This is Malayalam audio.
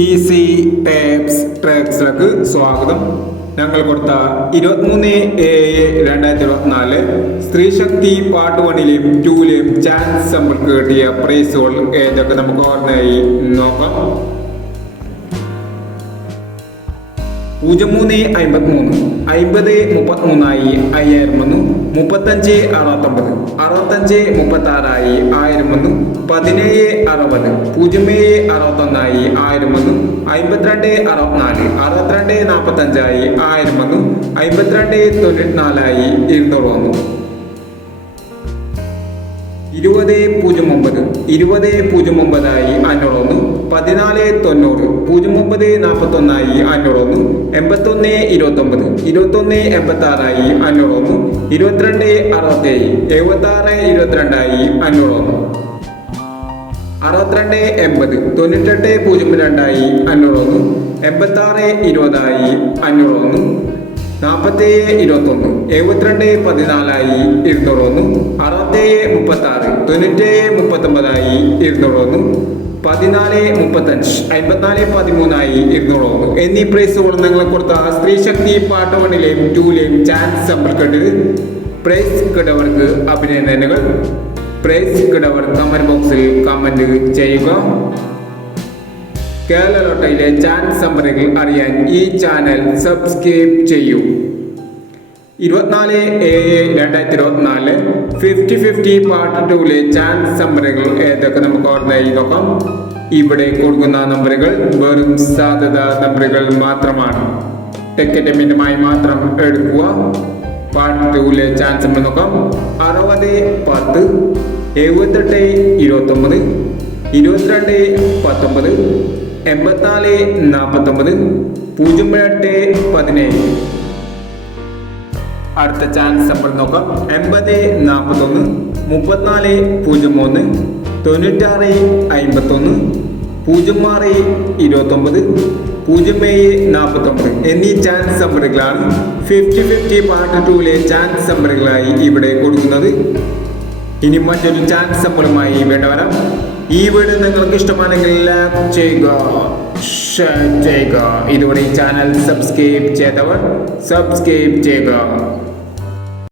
ഈസി ടേപ്സ് ട്രാക്സിലേക്ക് സ്വാഗതം. ഞങ്ങൾ കൊടുത്ത ഇരുപത്തിമൂന്ന് ഏഴ് രണ്ടായിരത്തി ഇരുപത്തിനാല് സ്ത്രീശക്തി പാർട്ട് വണ്ണിലെയും ടൂലെയും ചാൻസ് നമ്മൾക്ക് കിട്ടിയ പ്രൈസുകൾ ഏതൊക്കെ നമുക്ക് ഓർമ്മയായി നോക്കാം. പൂജ്യം മൂന്ന് അമ്പത്തി മൂന്ന് അമ്പത് മുപ്പത്തി മൂന്നായി അയ്യായിരം വന്നു മുപ്പത്തഞ്ച് അറുപത്തൊമ്പത് അറുപത്തഞ്ച് മുപ്പത്തി ആറായി ആയിരം വന്നു പതിനേഴ് അറുപത് പൂജ്യം ഏഴ് അറുപത്തൊന്നായി ആയിരം വന്നു അമ്പത്തിരണ്ട് അറുപത്തിനാല് അറുപത്തിരണ്ട് നാൽപ്പത്തഞ്ചായി ആയിരം വന്നു അമ്പത്തിരണ്ട് തൊണ്ണൂറ്റിനാലായി ഇരുന്നൂറ് വന്നു ഇരുപത് പൂജ്യം ഒമ്പത് ഇരുപത് പൂജ്യം ഒമ്പതായി അഞ്ഞൂറ് ഒന്ന് പതിനാല് തൊണ്ണൂറ് പൂജ്യം ഒമ്പത് നാൽപ്പത്തൊന്നായി അഞ്ഞൂറ് ഒന്ന് എൺപത്തൊന്ന് ഇരുപത്തൊമ്പത് ഇരുപത്തൊന്ന് എൺപത്തി ആറായി അഞ്ഞൂറ് ഒന്ന് ഇരുപത്തിരണ്ട് അറുപത്തേഴ് എഴുപത്തി ആറ് ഇരുപത്തിരണ്ടായി അഞ്ഞൂറ് ഒന്ന് അറുപത്തിരണ്ട് എൺപത് തൊണ്ണൂറ്റെട്ട് പൂജ്യം രണ്ടായി അഞ്ഞൂറ് ഒന്ന് എൺപത്തി ആറ് ഇരുപതായി അഞ്ഞൂറ് ഒന്ന് നാൽപ്പത്തേഴ് ഇരുപത്തൊന്ന് എഴുപത്തിരണ്ട് പതിനാലായി ഇരുന്നൂറ് ഒന്ന് അറുപത്തേഴ് മുപ്പത്തി ആറ് തൊണ്ണൂറ്റേഴ് മുപ്പത്തൊമ്പതായി ഇരുന്നൂറ് ഒന്ന് പതിനാല് മുപ്പത്തഞ്ച്. അൻപത്തിനാല് പതിമൂന്നായി ഇരുന്നൂറ് എന്നീ പ്രൈസ് നിങ്ങൾ കൊടുത്ത സ്ത്രീ ശക്തി പാർട്ട് വണ്ണിലെയും ടൂലെയും ചാൻസ് സമ്പർക്കട്ട് പ്രൈസ് കിടവർക്ക് അഭിനന്ദനങ്ങൾ. പ്രൈസ് കിടവർ കമന്റ് ബോക്സിൽ കമന്റ് ചെയ്യുക. കേരള ലോട്ടയിലെ ചാൻസ് നമ്പറുകൾ അറിയാൻ ഈ ചാനൽ സബ്സ്ക്രൈബ് ചെയ്യൂ. ഇരുപത്തിനാല് ഏഴ് രണ്ടായിരത്തി ഇരുപത്തിനാല് ഫിഫ്റ്റി ഫിഫ്റ്റി പാർട്ട് ടൂലെ ചാൻസ് നമ്പറുകൾ ഏതൊക്കെ നമുക്ക് ഓർമ്മയായി നോക്കാം. ഇവിടെ കൊടുക്കുന്ന നമ്പറുകൾ വെറും സാധ്യത നമ്പറുകൾ മാത്രമാണ്. ടിക്കറ്റ് മിനിമായി മാത്രം എടുക്കുക. പാർട്ട് ടൂലെ ചാൻസ് നമ്പർ നോക്കാം. അറുപത് പത്ത് എഴുപത്തെട്ട് ഇരുപത്തൊമ്പത് ഇരുപത്തിരണ്ട് പത്തൊമ്പത് എൺപത്തിനാല് നാൽപ്പത്തൊമ്പത് പൂജ്യം എട്ട് പതിനേഴ്. അടുത്ത ചാൻസ് നമ്പർ നോക്കാം. എൺപത് നാൽപ്പത്തൊന്ന് മുപ്പത്തിനാല് പൂജ്യം മൂന്ന് തൊണ്ണൂറ്റാറ് അമ്പത്തൊന്ന് പൂജ്യം ആറ് ഇരുപത്തൊമ്പത് പൂജ്യം ഏഴ് നാൽപ്പത്തൊമ്പത് എന്നീ ചാൻസ് നമ്പറുകളാണ് ഫിഫ്റ്റി ഫിഫ്റ്റി പാർട്ട് ടൂവിലെ ചാൻസ് നമ്പറുകളായി ഇവിടെ കൊടുക്കുന്നത്. ഇനി മറ്റൊരു ചാൻസ് നമ്പറുമായി വേണ്ട വരാം. ഈ വീഡിയോ നിങ്ങൾക്ക് ഇഷ്ടമാണെങ്കിൽ ലൈക്ക് ചെയ്യുക ഷെയർ ചെയ്യുക. ഇതുവരെ ഈ ചാനൽ സബ്സ്ക്രൈബ് ചെയ്തവർ സബ്സ്ക്രൈബ് ചെയ്യുക.